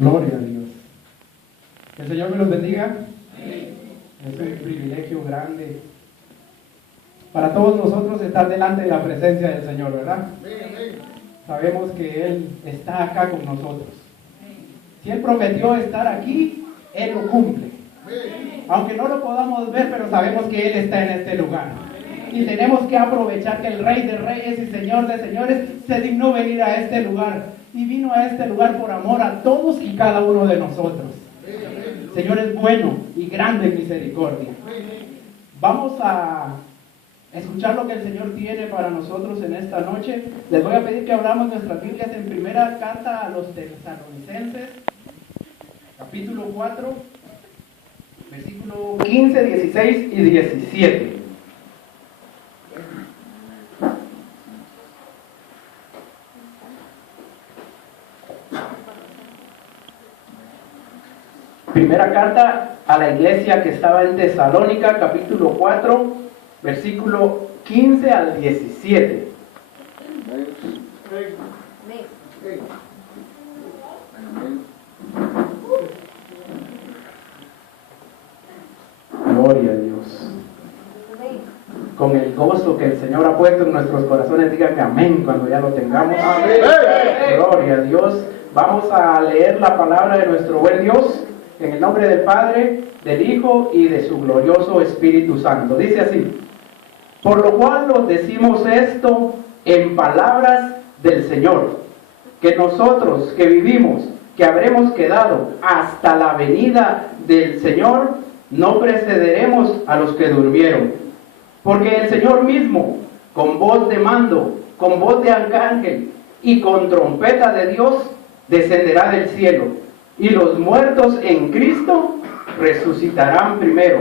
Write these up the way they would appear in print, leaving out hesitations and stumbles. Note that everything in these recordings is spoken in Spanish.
Gloria a Dios. Que el Señor me los bendiga. Es un privilegio grande para todos nosotros estar delante de la presencia del Señor, ¿verdad? Sabemos que Él está acá con nosotros. Si Él prometió estar aquí, Él lo cumple. Aunque no lo podamos ver, pero sabemos que Él está en este lugar. Y tenemos que aprovechar que el Rey de Reyes y Señor de Señores se dignó venir a este lugar. Y vino a este lugar por amor a todos y cada uno de nosotros. Señor es bueno y grande en misericordia. Vamos a escuchar lo que el Señor tiene para nosotros en esta noche. Les voy a pedir que abramos nuestras Biblias en primera carta a los Tesalonicenses, capítulo 4, versículo 15, 16 y 17. Primera carta a la iglesia que estaba en Tesalónica, capítulo 4, versículo 15 al 17. Gloria a Dios. Con el gozo que el Señor ha puesto en nuestros corazones, dígame amén cuando ya lo tengamos. Amén. Gloria a Dios. Vamos a leer la palabra de nuestro buen Dios. En el nombre del Padre, del Hijo y de su glorioso Espíritu Santo. Dice así: por lo cual os decimos esto en palabras del Señor, que nosotros que vivimos, que habremos quedado hasta la venida del Señor, no precederemos a los que durmieron. Porque el Señor mismo, con voz de mando, con voz de arcángel y con trompeta de Dios, descenderá del cielo. Y los muertos en Cristo resucitarán primero.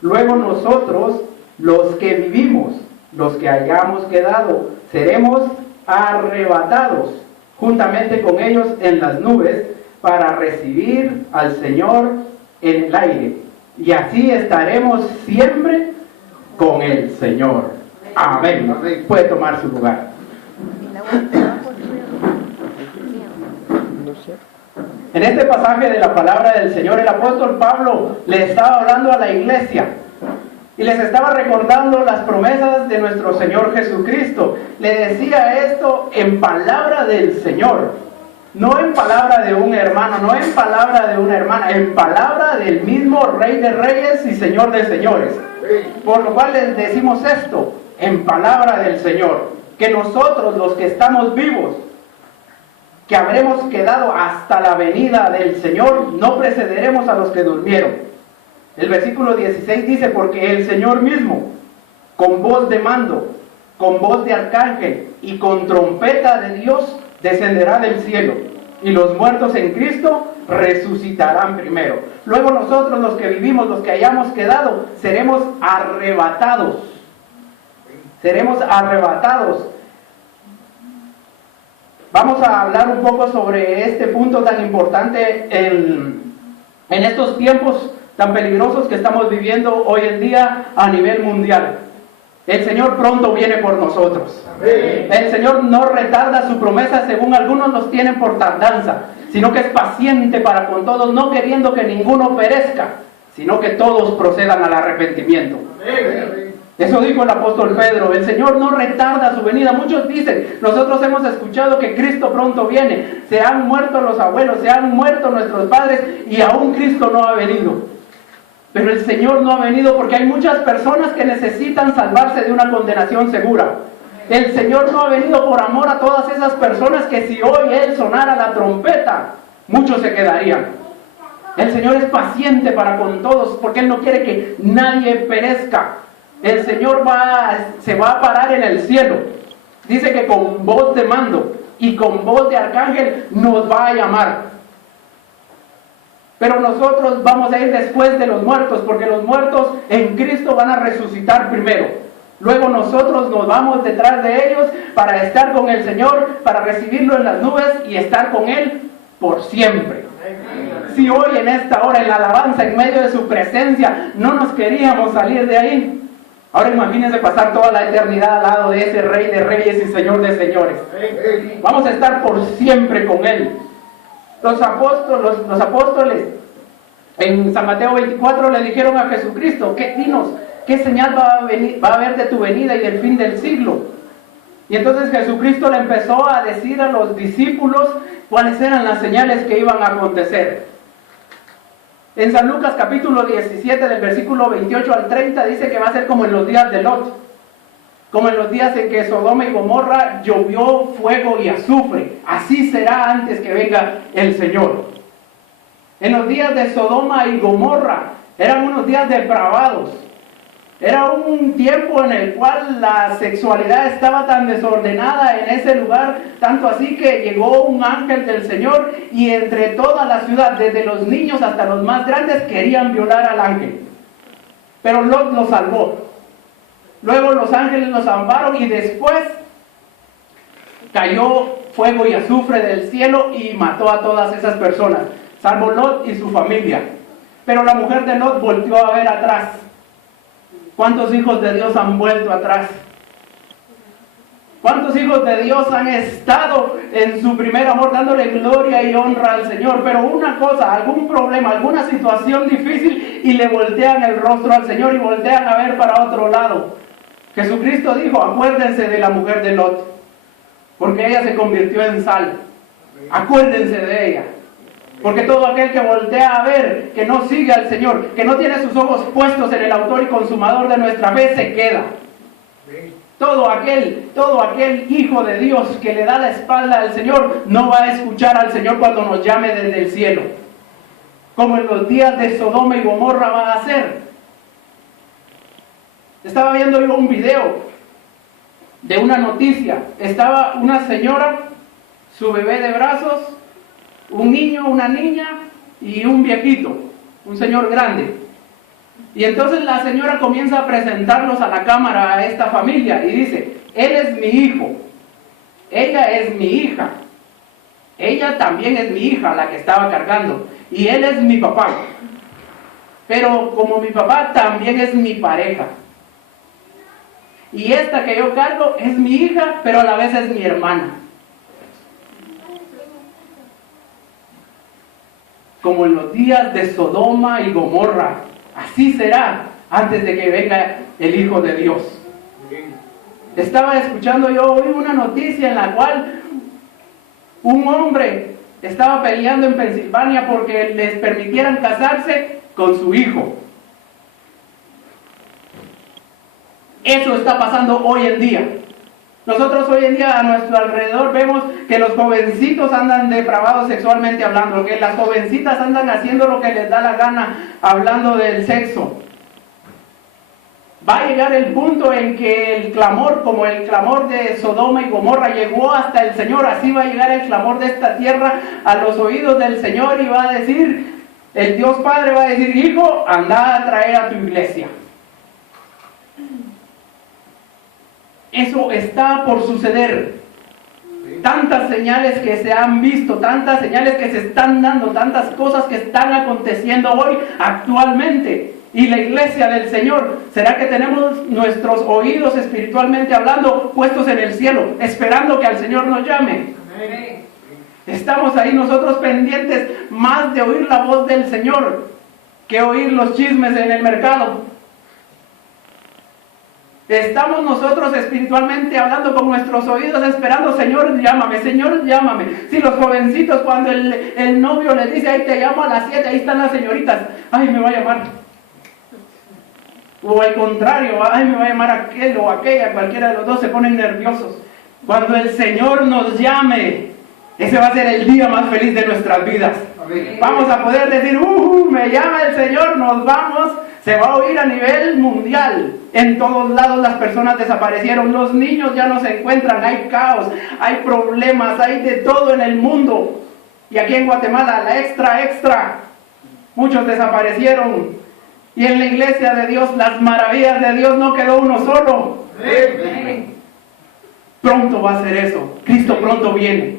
Luego nosotros, los que vivimos, los que hayamos quedado, seremos arrebatados juntamente con ellos en las nubes para recibir al Señor en el aire. Y así estaremos siempre con el Señor. Amén. Puede tomar su lugar. En este pasaje de la palabra del Señor, el apóstol Pablo le estaba hablando a la iglesia y les estaba recordando las promesas de nuestro Señor Jesucristo. Le decía esto en palabra del Señor, no en palabra de un hermano, no en palabra de una hermana, en palabra del mismo Rey de Reyes y Señor de Señores. Por lo cual les decimos esto en palabra del Señor, que nosotros los que estamos vivos, que habremos quedado hasta la venida del Señor, no precederemos a los que durmieron. El versículo 16 dice: porque el Señor mismo, con voz de mando, con voz de arcángel y con trompeta de Dios, descenderá del cielo, y los muertos en Cristo resucitarán primero. Luego nosotros, los que vivimos, los que hayamos quedado, seremos arrebatados. Seremos arrebatados. Vamos a hablar un poco sobre este punto tan importante en estos tiempos tan peligrosos que estamos viviendo hoy en día a nivel mundial. El Señor pronto viene por nosotros. Amén. El Señor no retarda su promesa, según algunos los tienen por tardanza, sino que es paciente para con todos, no queriendo que ninguno perezca, sino que todos procedan al arrepentimiento. Amén. Eso dijo el apóstol Pedro: el Señor no retarda su venida. Muchos dicen, nosotros hemos escuchado que Cristo pronto viene. Se han muerto los abuelos, se han muerto nuestros padres y aún Cristo no ha venido. Pero el Señor no ha venido porque hay muchas personas que necesitan salvarse de una condenación segura. El Señor no ha venido por amor a todas esas personas que si hoy Él sonara la trompeta, muchos se quedarían. El Señor es paciente para con todos porque Él no quiere que nadie perezca. El Señor se va a parar en el cielo. Dice que con voz de mando y con voz de arcángel nos va a llamar. Pero nosotros vamos a ir después de los muertos, porque los muertos en Cristo van a resucitar primero. Luego nosotros nos vamos detrás de ellos para estar con el Señor, para recibirlo en las nubes y estar con Él por siempre. Si hoy en esta hora, en la alabanza, en medio de su presencia, no nos queríamos salir de ahí, ahora imagínense pasar toda la eternidad al lado de ese Rey de Reyes y Señor de Señores. Vamos a estar por siempre con Él. Los apóstoles en San Mateo 24 le dijeron a Jesucristo: dinos, ¿qué señal va a haber de tu venida y del fin del siglo? Y entonces Jesucristo le empezó a decir a los discípulos cuáles eran las señales que iban a acontecer. En San Lucas capítulo 17, del versículo 28 al 30, dice que va a ser como en los días de Lot, como en los días en que Sodoma y Gomorra llovió fuego y azufre. Así será antes que venga el Señor. En los días de Sodoma y Gomorra eran unos días depravados. Era un tiempo en el cual la sexualidad estaba tan desordenada en ese lugar, tanto así que llegó un ángel del Señor y entre toda la ciudad, desde los niños hasta los más grandes, querían violar al ángel. Pero Lot lo salvó. Luego los ángeles los amparon y después cayó fuego y azufre del cielo y mató a todas esas personas, salvo Lot y su familia. Pero la mujer de Lot volvió a ver atrás. ¿Cuántos hijos de Dios han vuelto atrás? ¿Cuántos hijos de Dios han estado en su primer amor dándole gloria y honra al Señor? Pero una cosa, algún problema, alguna situación difícil y le voltean el rostro al Señor y voltean a ver para otro lado. Jesucristo dijo: acuérdense de la mujer de Lot, porque ella se convirtió en sal. Acuérdense de ella. Porque todo aquel que voltea a ver, que no sigue al Señor, que no tiene sus ojos puestos en el autor y consumador de nuestra fe, se queda. Todo aquel hijo de Dios que le da la espalda al Señor, no va a escuchar al Señor cuando nos llame desde el cielo. Como en los días de Sodoma y Gomorra va a ser. Estaba viendo yo un video de una noticia. Estaba una señora, su bebé de brazos, un niño, una niña y un viejito, un señor grande. Y entonces la señora comienza a presentarlos a la cámara a esta familia y dice: él es mi hijo, ella es mi hija, ella también es mi hija, la que estaba cargando, y él es mi papá. Pero como mi papá también es mi pareja. Y esta que yo cargo es mi hija, pero a la vez es mi hermana. Como en los días de Sodoma y Gomorra, así será antes de que venga el Hijo de Dios. Estaba escuchando yo hoy una noticia en la cual un hombre estaba peleando en Pensilvania porque les permitieran casarse con su hijo. Eso está pasando hoy en día. Nosotros hoy en día a nuestro alrededor vemos que los jovencitos andan depravados sexualmente hablando, que las jovencitas andan haciendo lo que les da la gana hablando del sexo. Va a llegar el punto en que el clamor, como el clamor de Sodoma y Gomorra llegó hasta el Señor, así va a llegar el clamor de esta tierra a los oídos del Señor y va a decir, el Dios Padre va a decir: hijo, anda a traer a tu iglesia. Eso está por suceder. Tantas señales que se han visto, tantas señales que se están dando, tantas cosas que están aconteciendo hoy actualmente. Y la iglesia del Señor, ¿será que tenemos nuestros oídos espiritualmente hablando puestos en el cielo, esperando que al Señor nos llame? Amén. Estamos ahí nosotros pendientes más de oír la voz del Señor que oír los chismes en el mercado. Estamos nosotros espiritualmente hablando con nuestros oídos esperando: Señor, llámame, Señor, llámame. Si los jovencitos cuando el novio les dice: ay, te llamo a las 7, ahí están las señoritas, ay, me va a llamar. O al contrario, ay, me va a llamar aquel o aquella, cualquiera de los dos se ponen nerviosos. Cuando el Señor nos llame, ese va a ser el día más feliz de nuestras vidas. Amén. Vamos a poder decir: me llama el Señor, nos vamos. Se va a oír a nivel mundial. En todos lados las personas desaparecieron. Los niños ya no se encuentran. Hay caos, hay problemas, hay de todo en el mundo. Y aquí en Guatemala, la extra. Muchos desaparecieron. Y en la iglesia de Dios, las maravillas de Dios, no quedó uno solo. Amén. Pronto va a ser eso. Cristo pronto viene.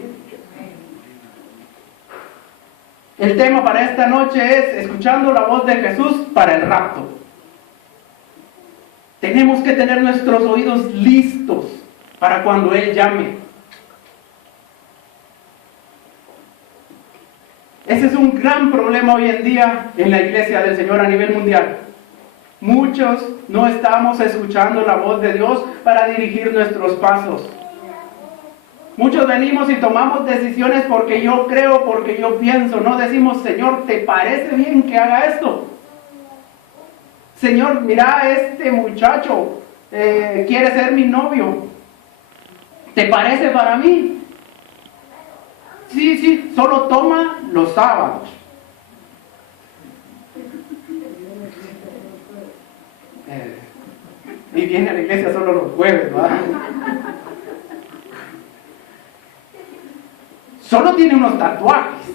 El tema para esta noche es escuchando la voz de Jesús para el rapto. Tenemos que tener nuestros oídos listos para cuando Él llame. Ese es un gran problema hoy en día en la iglesia del Señor a nivel mundial. Muchos no estamos escuchando la voz de Dios para dirigir nuestros pasos. Muchos venimos y tomamos decisiones porque yo creo, porque yo pienso. No decimos, Señor, ¿te parece bien que haga esto? Señor, mira, este muchacho quiere ser mi novio. ¿Te parece para mí? Sí, solo toma los sábados. Y viene a la iglesia solo los jueves, ¿verdad? Solo tiene unos tatuajes.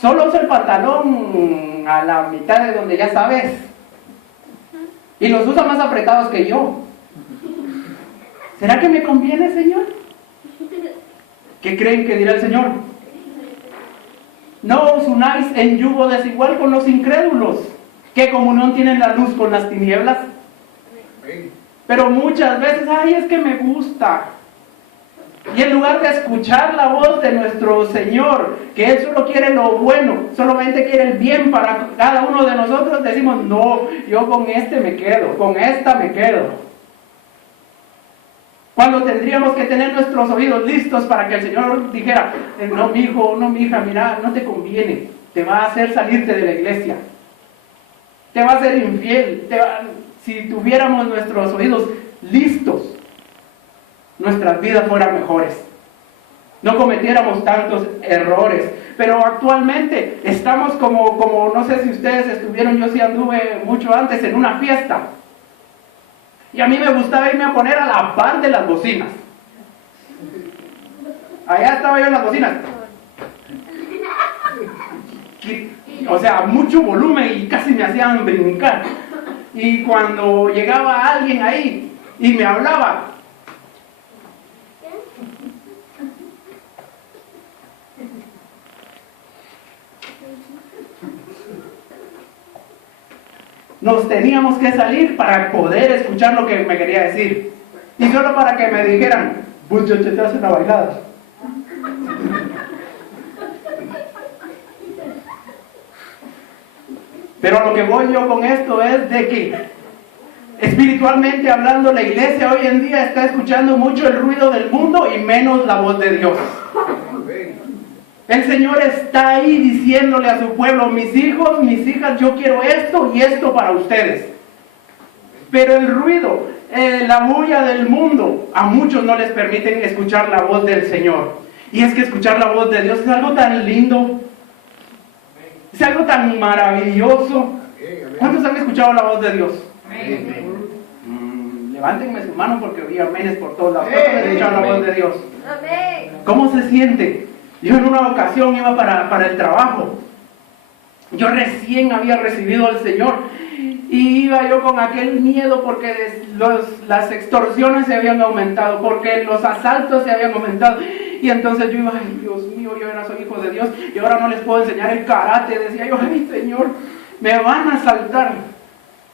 Solo usa el pantalón a la mitad de donde ya sabes. Y los usa más apretados que yo. ¿Será que me conviene, Señor? ¿Qué creen que dirá el Señor? No os unáis en yugo desigual con los incrédulos, que comunión tienen la luz con las tinieblas. Pero muchas veces, es que me gusta. Y en lugar de escuchar la voz de nuestro Señor, que Él solo quiere lo bueno, solamente quiere el bien para cada uno de nosotros, decimos, no, yo con este me quedo, con esta me quedo. Cuando tendríamos que tener nuestros oídos listos para que el Señor dijera, no, mi hijo, no, mi hija, mira, no te conviene, te va a hacer salirte de la iglesia, te va a hacer infiel. Si tuviéramos nuestros oídos listos, nuestras vidas fueran mejores, no cometiéramos tantos errores. Pero actualmente estamos como no sé si ustedes estuvieron, yo sí anduve mucho antes en una fiesta, y a mí me gustaba irme a poner a la par de las bocinas. Allá estaba yo en las bocinas, o sea, mucho volumen, y casi me hacían brincar. Y cuando llegaba alguien ahí y me hablaba, nos teníamos que salir para poder escuchar lo que me quería decir. Y solo para que me dijeran, pues yo te hace una bailada. Pero lo que voy yo con esto es de que, espiritualmente hablando, la iglesia hoy en día está escuchando mucho el ruido del mundo y menos la voz de Dios. El Señor está ahí diciéndole a su pueblo, mis hijos, mis hijas, yo quiero esto y esto para ustedes. Pero el ruido, la bulla del mundo, a muchos no les permiten escuchar la voz del Señor. Y es que escuchar la voz de Dios es algo tan lindo, es algo tan maravilloso. ¿Cuántos han escuchado la voz de Dios? Levántenme su mano porque oí amenes por todos lados. ¿Cuántos han escuchado la voz de Dios? ¿Cómo se siente? Yo en una ocasión iba para el trabajo. Yo recién había recibido al Señor y iba yo con aquel miedo porque las extorsiones se habían aumentado, porque los asaltos se habían aumentado. Y entonces yo iba, ay Dios mío, yo ahora soy hijo de Dios y ahora no les puedo enseñar el karate. Decía yo, ay Señor, me van a asaltar.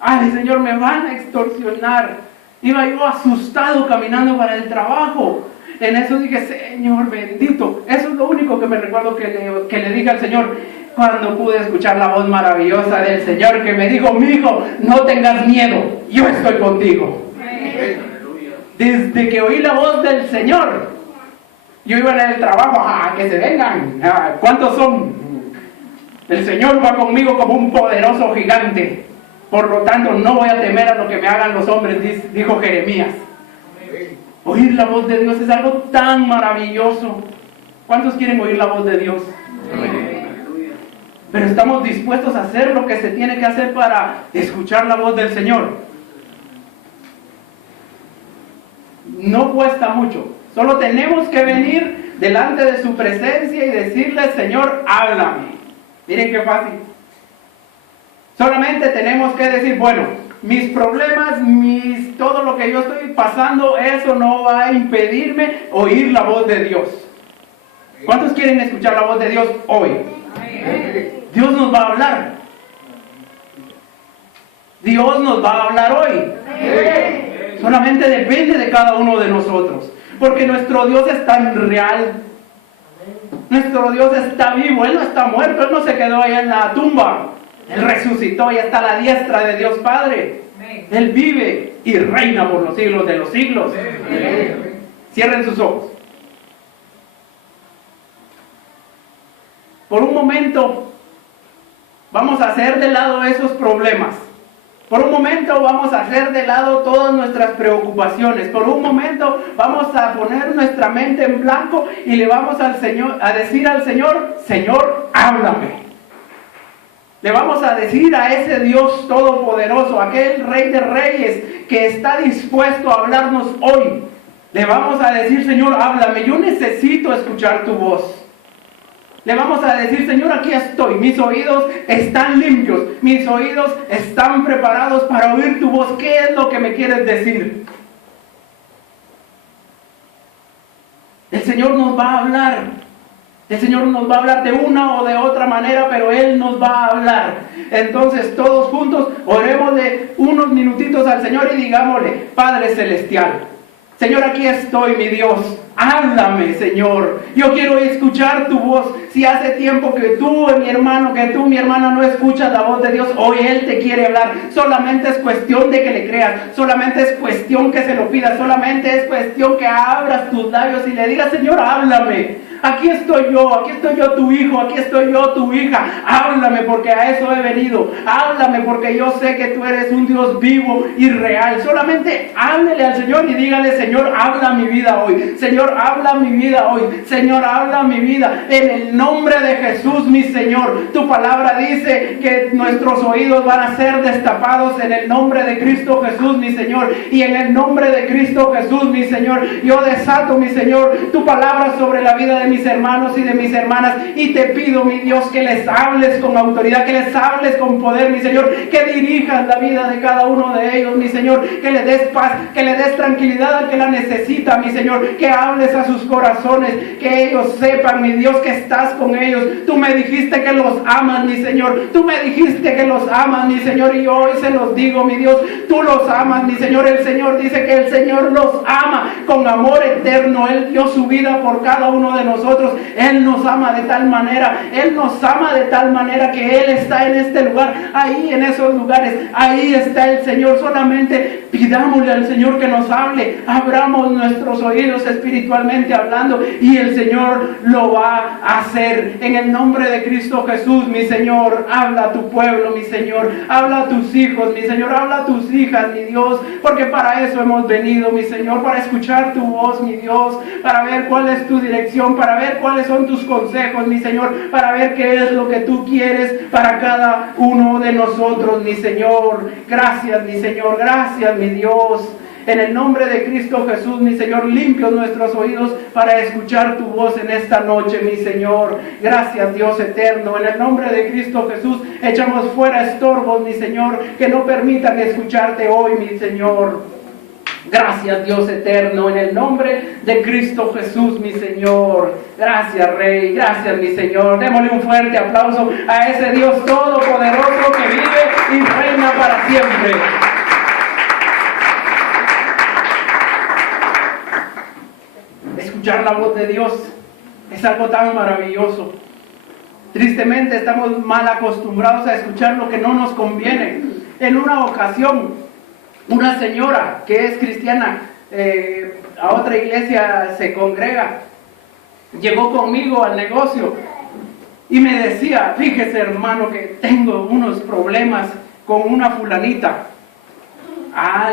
Ay Señor, me van a extorsionar. Iba yo asustado caminando para el trabajo. En eso dije, Señor bendito. Eso es lo único que me recuerdo que le dije al Señor cuando pude escuchar la voz maravillosa del Señor que me dijo, mi hijo, no tengas miedo, yo estoy contigo. Desde que oí la voz del Señor, yo iba en el trabajo, que se vengan, ¿cuántos son? El Señor va conmigo como un poderoso gigante, por lo tanto no voy a temer a lo que me hagan los hombres, dijo Jeremías. Oír la voz de Dios es algo tan maravilloso. ¿Cuántos quieren oír la voz de Dios? Pero estamos dispuestos a hacer lo que se tiene que hacer para escuchar la voz del Señor. No cuesta mucho. Solo tenemos que venir delante de su presencia y decirle, Señor, háblame. Miren qué fácil. Solamente tenemos que decir, bueno, mis problemas, todo lo que yo estoy pasando, eso no va a impedirme oír la voz de Dios. ¿Cuántos quieren escuchar la voz de Dios hoy? Dios nos va a hablar. Dios nos va a hablar hoy. Solamente depende de cada uno de nosotros. Porque nuestro Dios es tan real. Nuestro Dios está vivo, Él no está muerto, Él no se quedó allá en la tumba. Él resucitó y está a la diestra de Dios Padre. Él vive y reina por los siglos de los siglos. Cierren sus ojos. Por un momento vamos a hacer de lado esos problemas. Por un momento vamos a hacer de lado todas nuestras preocupaciones. Por un momento vamos a poner nuestra mente en blanco y le vamos al Señor, a decir al Señor, Señor, háblame. Le vamos a decir a ese Dios todopoderoso, aquel Rey de Reyes que está dispuesto a hablarnos hoy. Le vamos a decir, Señor, háblame, yo necesito escuchar tu voz. Le vamos a decir, Señor, aquí estoy, mis oídos están limpios, mis oídos están preparados para oír tu voz. ¿Qué es lo que me quieres decir? El Señor nos va a hablar. El Señor nos va a hablar de una o de otra manera, pero Él nos va a hablar. Entonces, todos juntos, oremos de unos minutitos al Señor y digámosle, Padre Celestial, Señor, aquí estoy, mi Dios. Háblame, Señor. Yo quiero escuchar tu voz. Si hace tiempo que tú, mi hermana, no escuchas la voz de Dios, hoy Él te quiere hablar. Solamente es cuestión de que le creas. Solamente es cuestión que se lo pidas. Solamente es cuestión que abras tus labios y le digas, Señor, háblame. Aquí estoy yo tu hijo, aquí estoy yo tu hija. Háblame porque a eso he venido. Háblame porque yo sé que tú eres un Dios vivo y real. Solamente háblele al Señor y dígale, Señor, habla mi vida hoy. Señor, habla mi vida hoy. Señor, habla mi vida. En el nombre de Jesús, mi Señor. Tu palabra dice que nuestros oídos van a ser destapados en el nombre de Cristo Jesús, mi Señor. Y en el nombre de Cristo Jesús, mi Señor, yo desato, mi Señor, tu palabra sobre la vida de mis hermanos y de mis hermanas, y te pido, mi Dios, que les hables con autoridad, que les hables con poder, mi Señor, que dirijas la vida de cada uno de ellos, mi Señor, que les des paz, que les des tranquilidad al que la necesita, mi Señor, que hables a sus corazones, que ellos sepan, mi Dios, que estás con ellos. Tú me dijiste que los amas, mi Señor, tú me dijiste que los amas, mi Señor, y hoy se los digo, mi Dios, tú los amas, mi Señor. El Señor dice que el Señor los ama con amor eterno. Él dio su vida por cada uno de nosotros. Él nos ama de tal manera, Él nos ama de tal manera que Él está en este lugar, ahí en esos lugares, ahí está el Señor. Solamente pidámosle al Señor que nos hable, abramos nuestros oídos espiritualmente hablando, y el Señor lo va a hacer. En el nombre de Cristo Jesús, mi Señor, habla a tu pueblo, mi Señor, habla a tus hijos, mi Señor, habla a tus hijas, mi Dios, porque para eso hemos venido, mi Señor, para escuchar tu voz, mi Dios, para ver cuál es tu dirección, para ver cuáles son tus consejos, mi Señor, para ver qué es lo que tú quieres para cada uno de nosotros, mi Señor. Gracias, mi Señor, gracias, mi Dios. En el nombre de Cristo Jesús, mi Señor, limpio nuestros oídos para escuchar tu voz en esta noche, mi Señor. Gracias, Dios eterno. En el nombre de Cristo Jesús, echamos fuera estorbos, mi Señor, que no permitan escucharte hoy, mi Señor. Gracias, Dios eterno, en el nombre de Cristo Jesús, mi Señor. Gracias, Rey, gracias, mi Señor. Démosle un fuerte aplauso a ese Dios todopoderoso que vive y reina para siempre. Escuchar la voz de Dios es algo tan maravilloso. Tristemente estamos mal acostumbrados a escuchar lo que no nos conviene. En una ocasión, una señora que es cristiana, a otra iglesia se congrega, llegó conmigo al negocio y me decía, fíjese, hermano, que tengo unos problemas con una fulanita.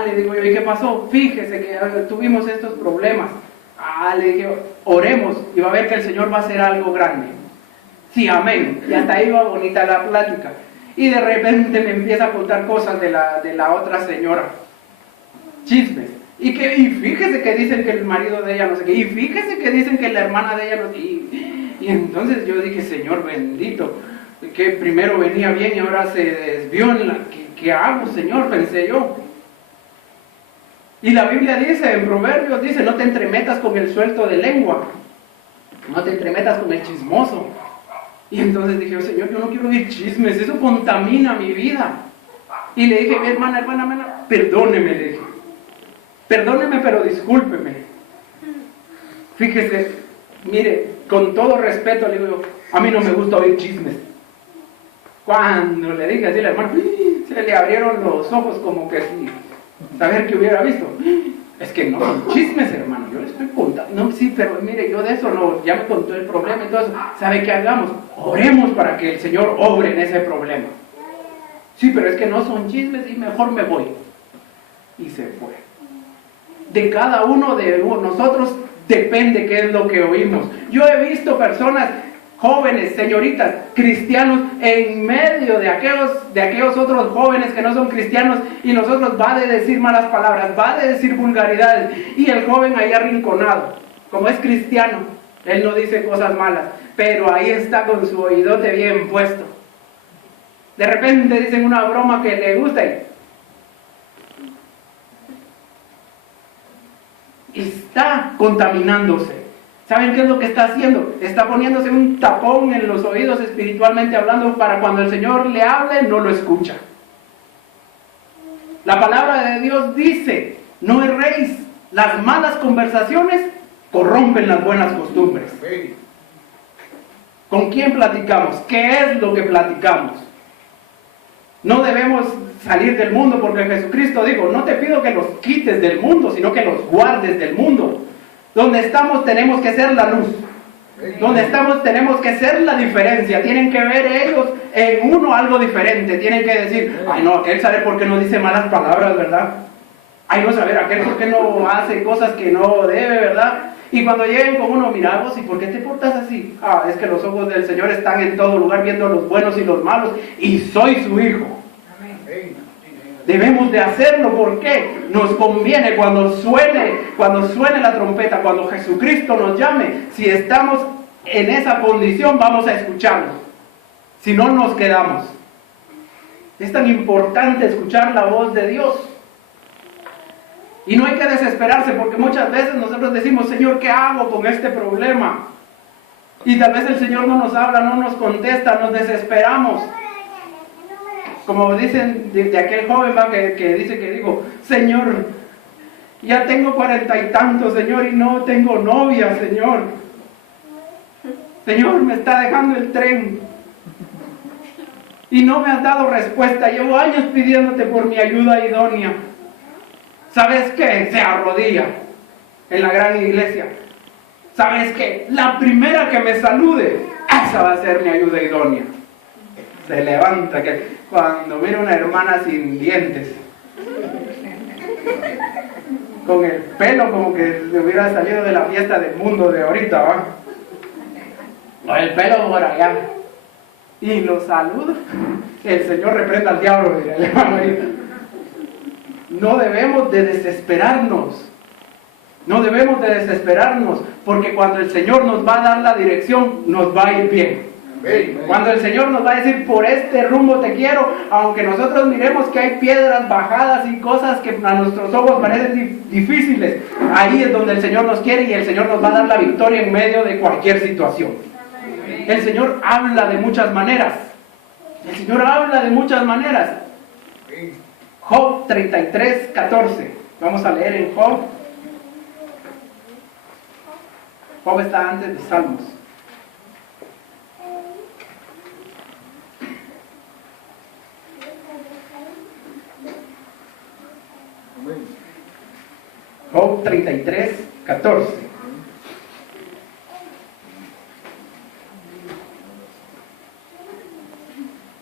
Le digo yo, ¿y qué pasó? Fíjese que tuvimos estos problemas. Le dije, oremos y va a ver que el Señor va a hacer algo grande. Sí, amén. Y hasta ahí va bonita la plática. Y de repente me empieza a contar cosas de la otra señora. Chismes. Y fíjese que dicen que el marido de ella no sé qué. Y fíjese que dicen que la hermana de ella no sé qué. Y entonces yo dije, Señor bendito, que primero venía bien y ahora se desvió. ¿Qué hago, Señor? Pensé yo. Y la Biblia dice, en Proverbios dice, no te entremetas con el suelto de lengua. No te entremetas con el chismoso. Y entonces dije, Señor, yo no quiero oír chismes, eso contamina mi vida. Y le dije, hermana, perdóneme, le dije. Perdóneme, pero discúlpeme. Fíjese, Mire, con todo respeto le digo, a mí no me gusta oír chismes. Cuando le dije así al hermano, se le abrieron los ojos como que si saber qué hubiera visto. Es que no son chismes, hermano, yo le estoy contando. No, sí, pero mire, yo de eso no, ya me contó el problema y todo eso. ¿Sabe qué hagamos? Oremos para que el Señor obre en ese problema. Sí, pero es que no son chismes y mejor me voy. Y se fue. De cada uno de nosotros depende qué es lo que oímos. Yo he visto personas jóvenes, señoritas, cristianos, en medio de aquellos otros jóvenes que no son cristianos, y nosotros va de decir malas palabras, va de decir vulgaridades, y el joven ahí arrinconado, como es cristiano, él no dice cosas malas, pero ahí está con su oídote bien puesto. De repente dicen una broma que le gusta y está contaminándose. ¿Saben qué es lo que está haciendo? Está poniéndose un tapón en los oídos espiritualmente hablando, para cuando el Señor le hable, no lo escucha. La palabra de Dios dice, no erréis, las malas conversaciones corrompen las buenas costumbres. ¿Con quién platicamos? ¿Qué es lo que platicamos? No debemos salir del mundo, porque Jesucristo dijo, no te pido que los quites del mundo, sino que los guardes del mundo. Donde estamos tenemos que ser la luz. Donde estamos tenemos que ser la diferencia. Tienen que ver ellos en uno algo diferente. Tienen que decir, ay no, aquel sabe por qué no dice malas palabras, ¿verdad? Ay no, saber aquel por qué no hace cosas que no debe, ¿verdad? Y cuando lleguen con uno, mira vos, ¿y por qué te portas así? Ah, es que los ojos del Señor están en todo lugar viendo los buenos y los malos, y soy su hijo. Debemos de hacerlo. ¿Por qué? Nos conviene cuando suene la trompeta, cuando Jesucristo nos llame. Si estamos en esa condición, vamos a escucharlo. Si no, nos quedamos. Es tan importante escuchar la voz de Dios. Y no hay que desesperarse, porque muchas veces nosotros decimos, Señor, ¿qué hago con este problema? Y tal vez el Señor no nos habla, no nos contesta, nos desesperamos. Como dicen de aquel joven que dice que digo, Señor, ya tengo 40 y tantos, Señor, y no tengo novia, Señor. Señor, me está dejando el tren. Y no me has dado respuesta. Llevo años pidiéndote por mi ayuda idónea. ¿Sabes qué? Se arrodilla en la gran iglesia. ¿Sabes qué? La primera que me salude, esa va a ser mi ayuda idónea. Se levanta, que cuando mira una hermana sin dientes, con el pelo como que se hubiera salido de la fiesta del mundo de ahorita, ¿va? O el pelo por allá, y lo saluda, el Señor reprenda al diablo, dirá el hermano ahí. No debemos de desesperarnos. No debemos de desesperarnos, porque cuando el Señor nos va a dar la dirección, nos va a ir bien. Cuando el Señor nos va a decir, por este rumbo te quiero, aunque nosotros miremos que hay piedras bajadas y cosas que a nuestros ojos parecen difíciles, ahí es donde el Señor nos quiere, y el Señor nos va a dar la victoria en medio de cualquier situación. El Señor habla de muchas maneras. El Señor habla de muchas maneras. Job 33, 14. Vamos a leer en Job. Job está antes de Salmos. Job 33, 14.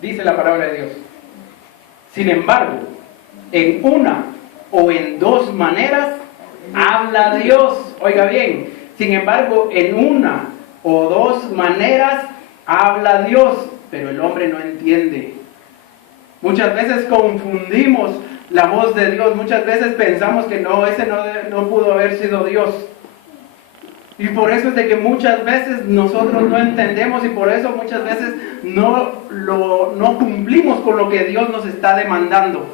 Dice la palabra de Dios. Sin embargo, en una o en dos maneras habla Dios. Oiga bien, sin embargo, en una o dos maneras habla Dios, pero el hombre no entiende. Muchas veces confundimos la voz de Dios, muchas veces pensamos que no, ese no pudo haber sido Dios. Y por eso es de que muchas veces nosotros no entendemos, y por eso muchas veces no cumplimos con lo que Dios nos está demandando.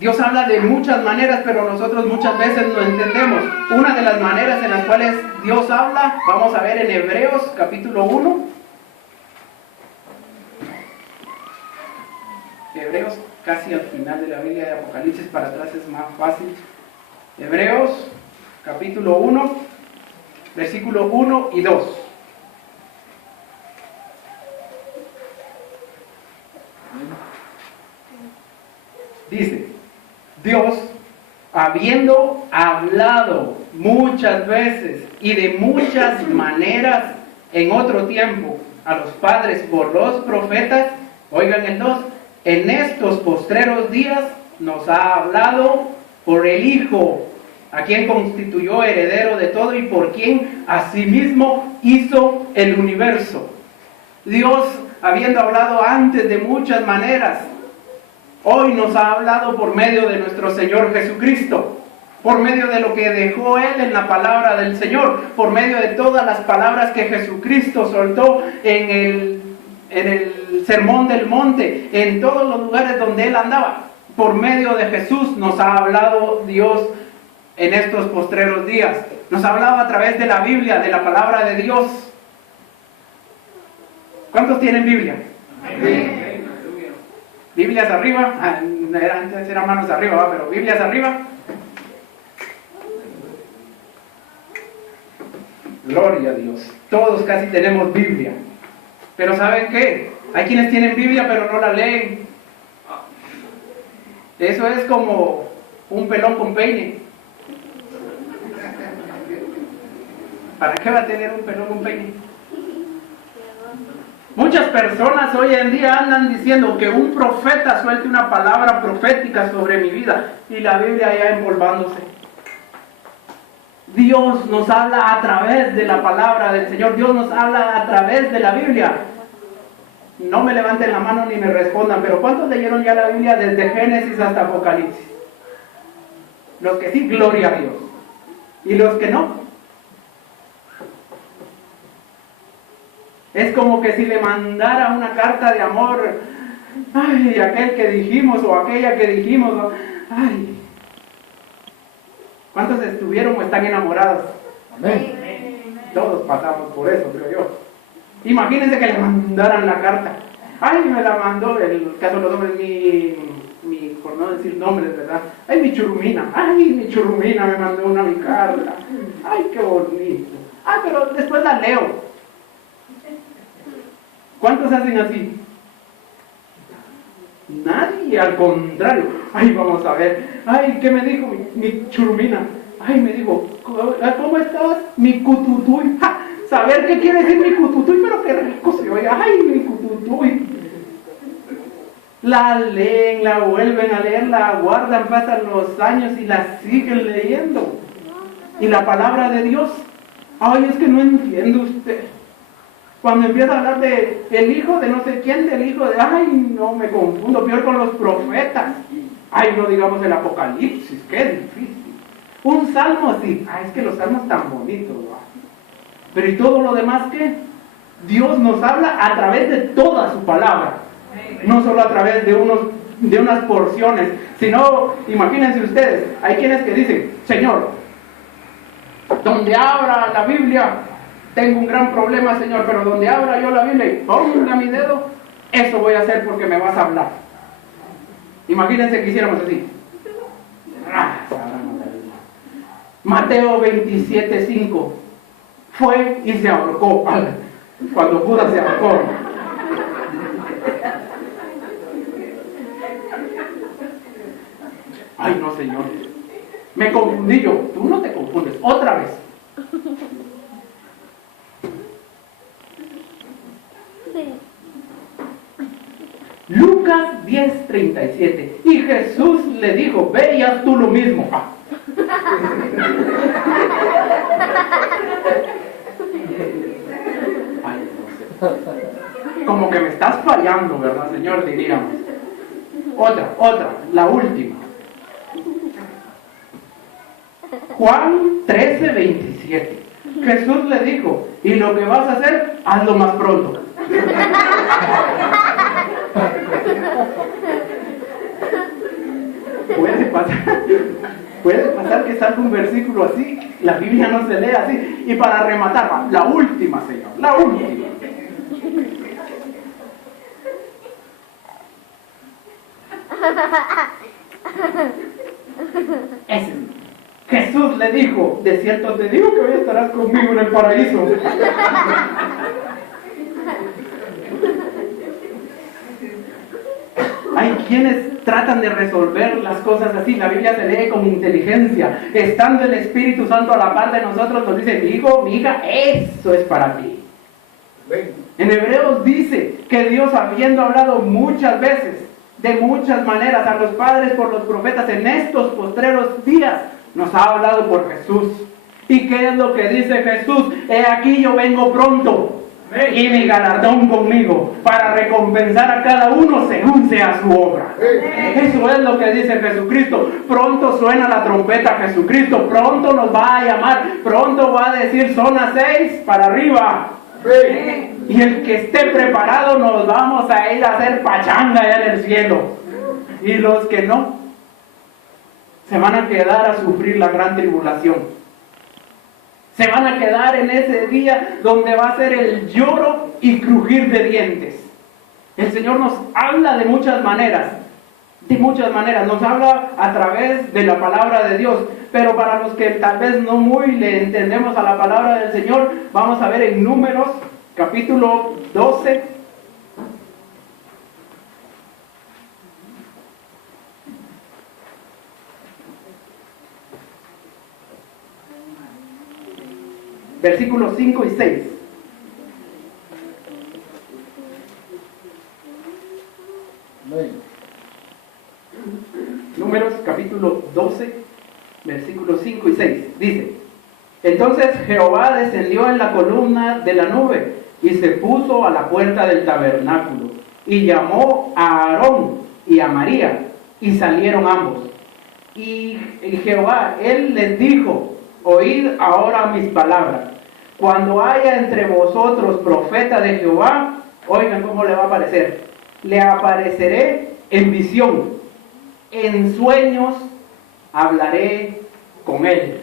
Dios habla de muchas maneras, pero nosotros muchas veces no entendemos. Una de las maneras en las cuales Dios habla, vamos a ver en Hebreos capítulo 1. Hebreos, casi al final de la Biblia, de Apocalipsis para atrás es más fácil. Hebreos capítulo 1, versículo 1 y 2. Dice, Dios, habiendo hablado muchas veces y de muchas maneras en otro tiempo a los padres por los profetas, oigan el 2, en estos postreros días nos ha hablado por el Hijo, a quien constituyó heredero de todo y por quien asimismo hizo el universo. Dios, habiendo hablado antes de muchas maneras, hoy nos ha hablado por medio de nuestro Señor Jesucristo, por medio de lo que dejó Él en la palabra del Señor, por medio de todas las palabras que Jesucristo soltó en el Sermón del Monte, en todos los lugares donde Él andaba. Por medio de Jesús nos ha hablado Dios en estos postreros días. Nos ha hablado a través de la Biblia, de la palabra de Dios. ¿Cuántos tienen Biblia? Amén. ¿Biblias arriba? Antes eran manos arriba, ¿va? Pero ¿Biblias arriba? Gloria a Dios. Todos casi tenemos Biblia. Pero ¿saben qué? Hay quienes tienen Biblia pero no la leen. Eso es como un pelón con peine. ¿Para qué va a tener un pelón con peine? Muchas personas hoy en día andan diciendo que un profeta suelte una palabra profética sobre mi vida y la Biblia ya empolvándose. Dios nos habla a través de la palabra del Señor. Dios nos habla a través de la Biblia. No me levanten la mano ni me respondan, pero ¿cuántos leyeron ya la Biblia desde Génesis hasta Apocalipsis? Los que sí, gloria a Dios. ¿Y los que no? Es como que si le mandara una carta de amor, ay, aquel que dijimos o aquella que dijimos, ay. ¿Cuántos estuvieron o están enamorados? Amén. Todos pasamos por eso, creo yo. Imagínense que le mandaran la carta. Ay, me la mandó, el caso de los hombres, por no decir nombres, ¿verdad? Ay, mi churumina me mandó una mi carta. Ay, qué bonito. Ah, pero después la leo. ¿Cuántos hacen así? Nadie, al contrario. Ay, vamos a ver. Ay, ¿qué me dijo mi churumina? Ay, me dijo, ¿cómo estás? Mi cututuy. ¡Ja! Saber qué quiere decir mi cututuy, pero qué rico se oye. Ay, mi cututuy. La leen, la vuelven a leer, la guardan, pasan los años y la siguen leyendo. Y la palabra de Dios. Ay, es que no entiende usted. Cuando empieza a hablar de el hijo de no sé quién, del hijo de... Ay, no, me confundo, peor con los profetas. Ay, no digamos el Apocalipsis, qué difícil. Un salmo así. Ay, es que los salmos tan bonitos, ¿va? Pero ¿y todo lo demás qué? Dios nos habla a través de toda su palabra. No solo a través de unas porciones, sino, imagínense ustedes, hay quienes que dicen, Señor, donde abra la Biblia, tengo un gran problema, Señor, pero donde abra yo la Biblia y ponga mi dedo, eso voy a hacer porque me vas a hablar. Imagínense que hiciéramos así. Mateo 27:5. Fue y se ahorcó. Cuando Judas se ahorcó. Ay, no, Señor. Me confundí yo. Tú no te confundes. Otra vez. Lucas 10:37. Y Jesús le dijo, ve y haz tú lo mismo. Ay, no sé. Como que me estás fallando, ¿verdad, Señor? Diríamos. Otra, la última. Juan 13:27. Jesús le dijo, y lo que vas a hacer, hazlo más pronto. Puede pasar que salga un versículo así, la Biblia no se lee así, y para rematar, la última, Señor, la última. Jesús le dijo, de cierto te digo que hoy estarás conmigo en el paraíso. Hay quienes tratan de resolver las cosas así. La Biblia se lee con inteligencia. Estando el Espíritu Santo a la par de nosotros, nos dice, mi hijo, mi hija, eso es para ti. En Hebreos dice que Dios, habiendo hablado muchas veces, de muchas maneras, a los padres por los profetas, en estos postreros días, nos ha hablado por Jesús. ¿Y qué es lo que dice Jesús? He aquí yo vengo pronto, y mi galardón conmigo, para recompensar a cada uno según sea su obra. Eso es lo que dice Jesucristo. Pronto suena la trompeta Jesucristo, pronto nos va a llamar, pronto va a decir son las 6 para arriba. Y el que esté preparado, nos vamos a ir a hacer pachanga allá en el cielo. Y los que no, se van a quedar a sufrir la gran tribulación. Se van a quedar en ese día donde va a ser el lloro y crujir de dientes. El Señor nos habla de muchas maneras. Nos habla a través de la palabra de Dios. Pero para los que tal vez no muy le entendemos a la palabra del Señor, vamos a ver en Números, capítulo 12. Versículos 5 y 6. Números capítulo 12, versículos 5 y 6. Dice, entonces Jehová descendió en la columna de la nube y se puso a la puerta del tabernáculo y llamó a Aarón y a María y salieron ambos. Y Jehová, él les dijo, oíd ahora mis palabras. Cuando haya entre vosotros profeta de Jehová, oigan cómo le va a aparecer. Le apareceré en visión, en sueños hablaré con él.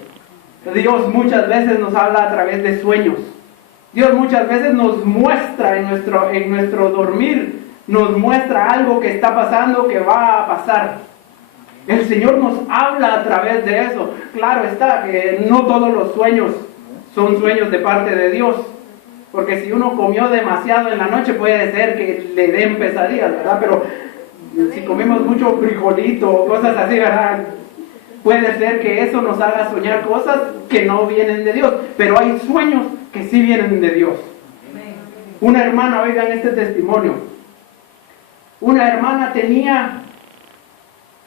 Dios muchas veces nos habla a través de sueños. Dios muchas veces nos muestra en nuestro dormir, nos muestra algo que está pasando, que va a pasar. El Señor nos habla a través de eso. Claro está que no todos los sueños son sueños de parte de Dios, porque si uno comió demasiado en la noche puede ser que le den pesadillas, ¿verdad? Pero si comemos mucho frijolito o cosas así, ¿verdad? Puede ser que eso nos haga soñar cosas que no vienen de Dios, pero hay sueños que sí vienen de Dios. Una hermana, oigan este testimonio. Una hermana tenía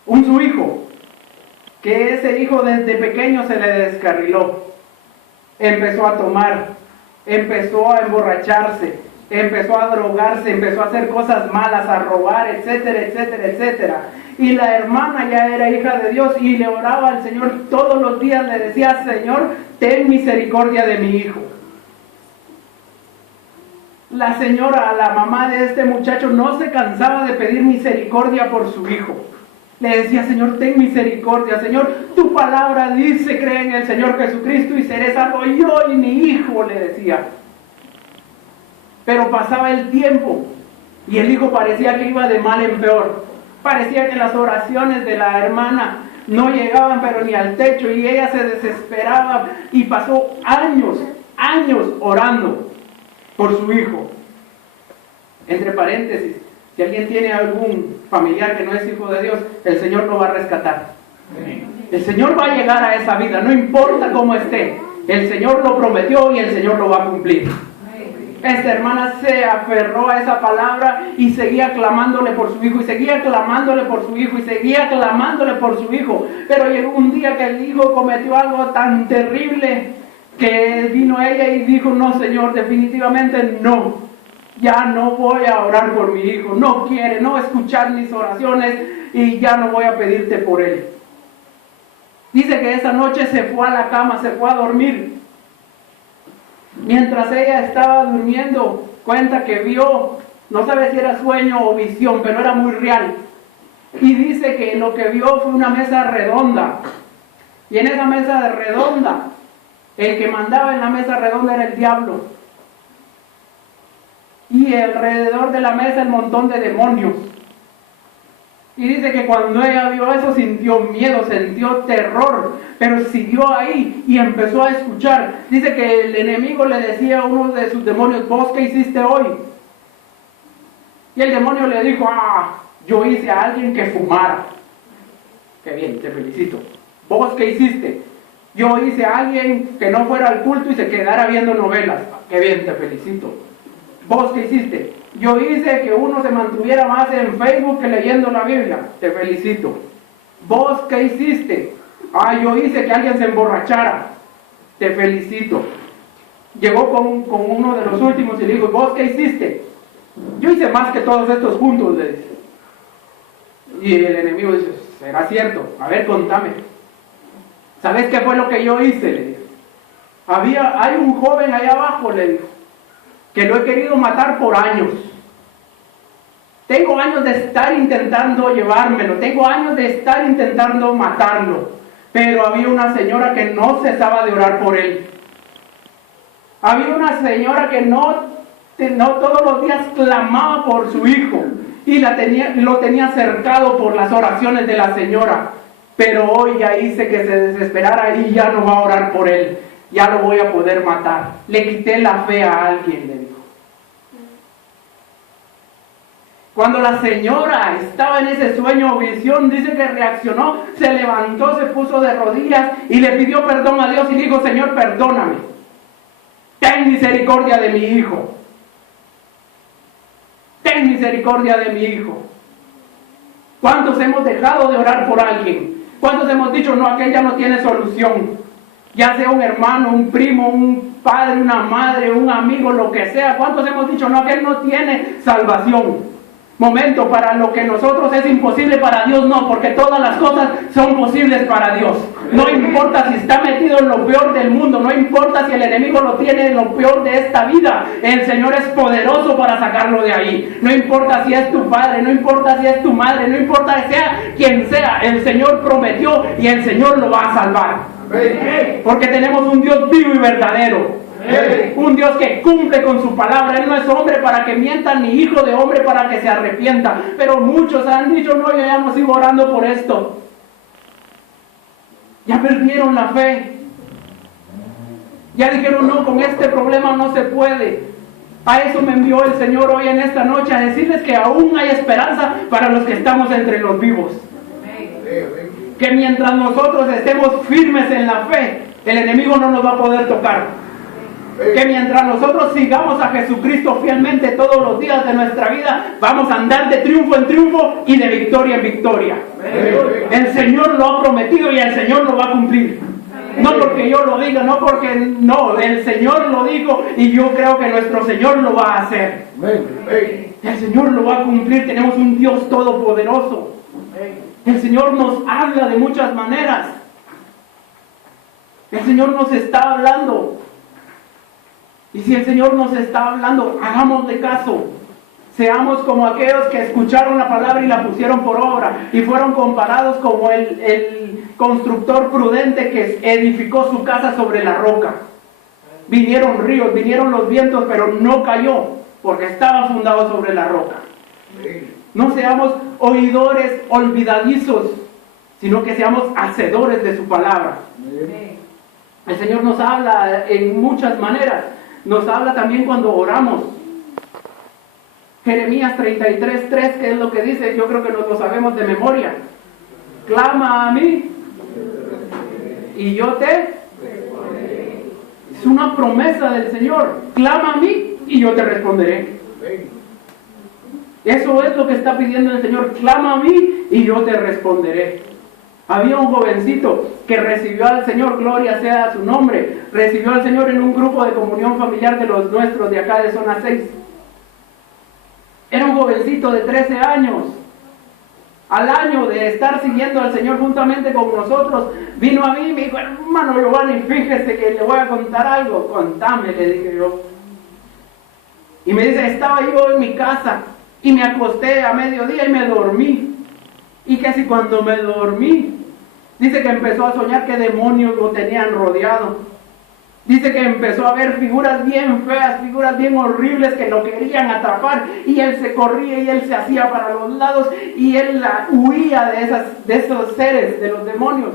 su hijo, que ese hijo desde pequeño se le descarriló. Empezó a tomar, empezó a emborracharse, empezó a drogarse, empezó a hacer cosas malas, a robar, etcétera, etcétera, etcétera. Y la hermana ya era hija de Dios y le oraba al Señor todos los días, le decía, Señor, ten misericordia de mi hijo. La señora, la mamá de este muchacho, no se cansaba de pedir misericordia por su hijo. Le decía, Señor, ten misericordia, Señor, tu palabra dice, cree en el Señor Jesucristo y seré salvo yo y mi hijo, le decía. Pero pasaba el tiempo y el hijo parecía que iba de mal en peor. Parecía que las oraciones de la hermana no llegaban pero ni al techo y ella se desesperaba y pasó años orando por su hijo. Entre paréntesis, si alguien tiene algún familiar que no es hijo de Dios, el Señor lo va a rescatar. El Señor va a llegar a esa vida, no importa cómo esté. El Señor lo prometió y el Señor lo va a cumplir. Esta hermana se aferró a esa palabra y seguía clamándole por su hijo, y seguía clamándole por su hijo, y seguía clamándole por su hijo. Pero llegó un día que el hijo cometió algo tan terrible que vino ella y dijo, no, Señor, definitivamente no. Ya no voy a orar por mi hijo, no quiere, no escuchar mis oraciones y ya no voy a pedirte por él. Dice que esa noche se fue a la cama, se fue a dormir. Mientras ella estaba durmiendo, cuenta que vio, no sabe si era sueño o visión, pero era muy real. Y dice que lo que vio fue una mesa redonda. Y en esa mesa redonda, el que mandaba en la mesa redonda era el diablo. Y alrededor de la mesa el montón de demonios. Y dice que cuando ella vio eso sintió miedo, sintió terror, pero siguió ahí y empezó a escuchar. Dice que el enemigo le decía a uno de sus demonios: ¿vos qué hiciste hoy? Y el demonio le dijo: yo hice a alguien que fumara. Qué bien, te felicito. ¿Vos qué hiciste? Yo hice a alguien que no fuera al culto y se quedara viendo novelas. Qué bien, te felicito. ¿Vos qué hiciste? Yo hice que uno se mantuviera más en Facebook que leyendo la Biblia. Te felicito. ¿Vos qué hiciste? Yo hice que alguien se emborrachara. Te felicito. Llegó con uno de los últimos y le dijo: ¿vos qué hiciste? Yo hice más que todos estos juntos, le dice. Y el enemigo dice: ¿será cierto? A ver, contame. ¿Sabes qué fue lo que yo hice? Le dijo. Hay un joven allá abajo, le dijo, que lo he querido matar por años. Tengo años de estar intentando llevármelo, tengo años de estar intentando matarlo, pero había una señora que no cesaba de orar por él. Había una señora que no todos los días clamaba por su hijo y lo tenía cercado por las oraciones de la señora, pero hoy ya hice que se desesperara y ya no va a orar por él, ya lo voy a poder matar. Le quité la fe a alguien, le dijo. Cuando la señora estaba en ese sueño o visión, dice que reaccionó, se levantó, se puso de rodillas y le pidió perdón a Dios y dijo: Señor, perdóname, ten misericordia de mi hijo, ten misericordia de mi hijo. ¿Cuántos hemos dejado de orar por alguien? ¿Cuántos hemos dicho: no, aquel ya no tiene solución? Ya sea un hermano, un primo, un padre, una madre, un amigo, lo que sea. ¿Cuántos hemos dicho: no, aquel no tiene salvación? Momento, para lo que nosotros es imposible, para Dios no, porque todas las cosas son posibles para Dios. No importa si está metido en lo peor del mundo, no importa si el enemigo lo tiene en lo peor de esta vida, el Señor es poderoso para sacarlo de ahí. No importa si es tu padre, no importa si es tu madre, no importa que sea quien sea, el Señor prometió y el Señor lo va a salvar. Porque tenemos un Dios vivo y verdadero. Un Dios que cumple con su palabra. Él no es hombre para que mienta, ni hijo de hombre para que se arrepienta. Pero muchos han dicho: no, yo ya no sigo orando por esto. Ya perdieron la fe. Ya dijeron: no, con este problema no se puede. A eso me envió el Señor hoy en esta noche, a decirles que aún hay esperanza para los que estamos entre los vivos. Que mientras nosotros estemos firmes en la fe, el enemigo no nos va a poder tocar. Que mientras nosotros sigamos a Jesucristo fielmente todos los días de nuestra vida, vamos a andar de triunfo en triunfo y de victoria en victoria. El Señor lo ha prometido y el Señor lo va a cumplir. No porque yo lo diga, no porque no, el Señor lo dijo y yo creo que nuestro Señor lo va a hacer. El Señor lo va a cumplir. Tenemos un Dios todopoderoso. El Señor nos habla de muchas maneras. El Señor nos está hablando. Y si el Señor nos está hablando, hagámosle caso. Seamos como aquellos que escucharon la palabra y la pusieron por obra y fueron comparados como el constructor prudente que edificó su casa sobre la roca. Vinieron ríos, vinieron los vientos, pero no cayó porque estaba fundado sobre la roca. No seamos oidores olvidadizos, sino que seamos hacedores de su palabra. El Señor nos habla en muchas maneras. Nos habla también cuando oramos. Jeremías 33:3, que es lo que dice, yo creo que nos lo sabemos de memoria. Clama a mí y yo te... Es una promesa del Señor. Clama a mí y yo te responderé. Eso es lo que está pidiendo el Señor. Clama a mí y yo te responderé. Había un jovencito que recibió al Señor, gloria sea su nombre, recibió al Señor en un grupo de comunión familiar de los nuestros de acá de zona 6. Era un jovencito de 13 años. Al año de estar siguiendo al Señor juntamente con nosotros, vino a mí y me dijo: hermano Giovanni, fíjese que le voy a contar algo. Contame, le dije yo. Y me dice: estaba yo en mi casa y me acosté a mediodía y me dormí. Y que si cuando me dormí, dice que empezó a soñar que demonios lo tenían rodeado. Dice que empezó a ver figuras bien feas, figuras bien horribles que lo querían atrapar, y él se corría y él se hacía para los lados y él huía de esos seres, de los demonios.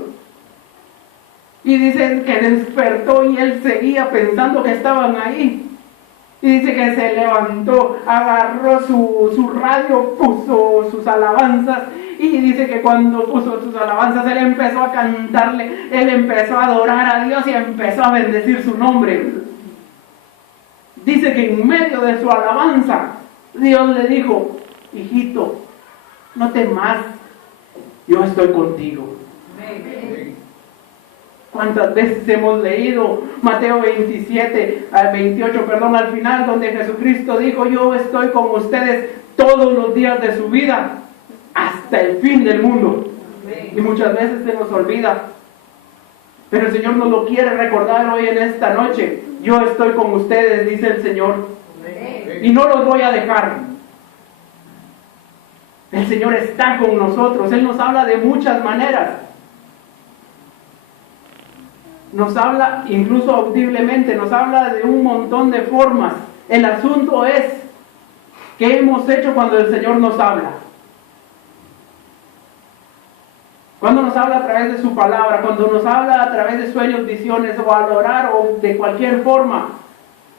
Y dice que despertó y él seguía pensando que estaban ahí. Y dice que se levantó, agarró su radio, puso sus alabanzas, y dice que cuando puso sus alabanzas él empezó a cantarle, él empezó a adorar a Dios y empezó a bendecir su nombre. Dice que en medio de su alabanza Dios le dijo: hijito, no temas, yo estoy contigo. ¿Cuántas veces hemos leído Mateo 28, al final, donde Jesucristo dijo: yo estoy con ustedes todos los días de su vida, hasta el fin del mundo? Y muchas veces se nos olvida, pero el Señor nos lo quiere recordar hoy en esta noche. Yo estoy con ustedes, dice el Señor, y no los voy a dejar. El Señor está con nosotros. Él nos habla de muchas maneras. Nos habla incluso audiblemente, nos habla de un montón de formas. El asunto es: ¿qué hemos hecho cuando el Señor nos habla? Cuando nos habla a través de su palabra, cuando nos habla a través de sueños, visiones, o al orar, o de cualquier forma,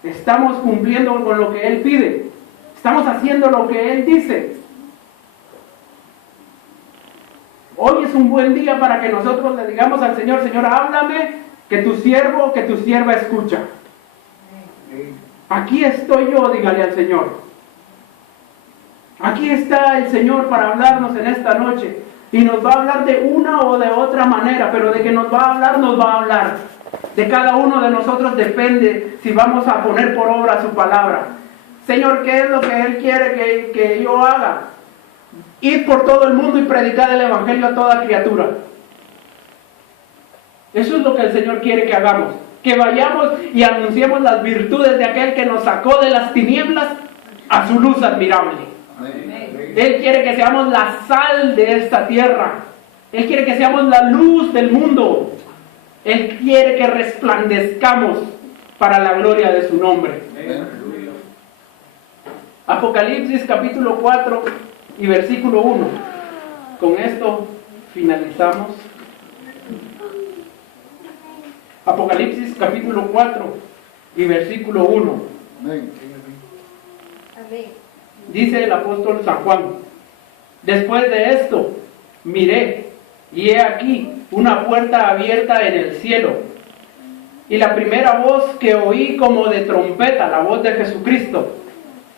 ¿estamos cumpliendo con lo que Él pide? ¿Estamos haciendo lo que Él dice? Hoy es un buen día para que nosotros le digamos al Señor: Señor, háblame, que tu siervo, que tu sierva escucha. Aquí estoy yo, dígale al Señor. Aquí está el Señor para hablarnos en esta noche. Y nos va a hablar de una o de otra manera, pero de que nos va a hablar, nos va a hablar. De cada uno de nosotros depende si vamos a poner por obra su palabra. Señor, ¿qué es lo que Él quiere que yo haga? Ir por todo el mundo y predicar el Evangelio a toda criatura. Eso es lo que el Señor quiere que hagamos. Que vayamos y anunciemos las virtudes de aquel que nos sacó de las tinieblas a su luz admirable. Él quiere que seamos la sal de esta tierra. Él quiere que seamos la luz del mundo. Él quiere que resplandezcamos para la gloria de su nombre. Apocalipsis capítulo 4 y versículo 1. Con esto finalizamos. Apocalipsis capítulo 4 y versículo 1. Amén. Dice el apóstol San Juan: después de esto miré, y he aquí una puerta abierta en el cielo, y la primera voz que oí como de trompeta, la voz de Jesucristo,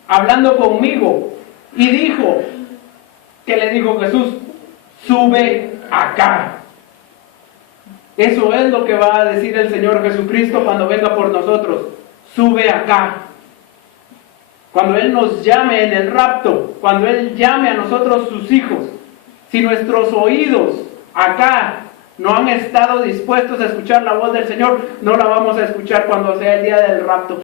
hablando conmigo, y dijo, ¿qué le dijo Jesús? Sube acá. Eso es lo que va a decir el Señor Jesucristo cuando venga por nosotros. Sube acá. Cuando Él nos llame en el rapto, cuando Él llame a nosotros sus hijos, si nuestros oídos acá no han estado dispuestos a escuchar la voz del Señor, no la vamos a escuchar cuando sea el día del rapto.